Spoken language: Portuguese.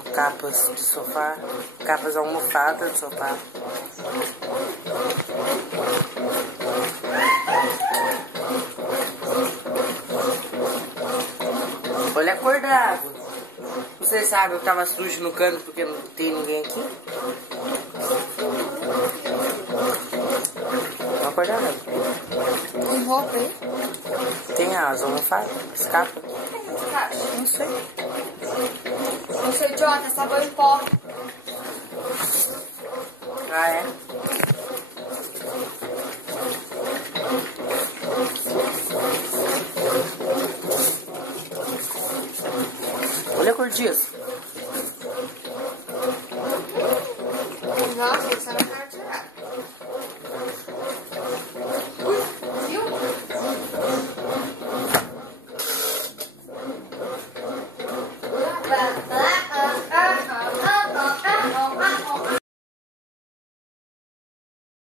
comprando capas de sofá, capas almofadas de sofá. Olha a cor da água. Você sabe, eu tava sujo no cano porque não tem ninguém aqui. Olha a cor da água. Tem roupa aí? Tem as almofadas, as capas. Não sei. Não sou idiota, é sabão em pó. Ah, é? Olha a cor disso. Nossa, isso é na cara de tirar.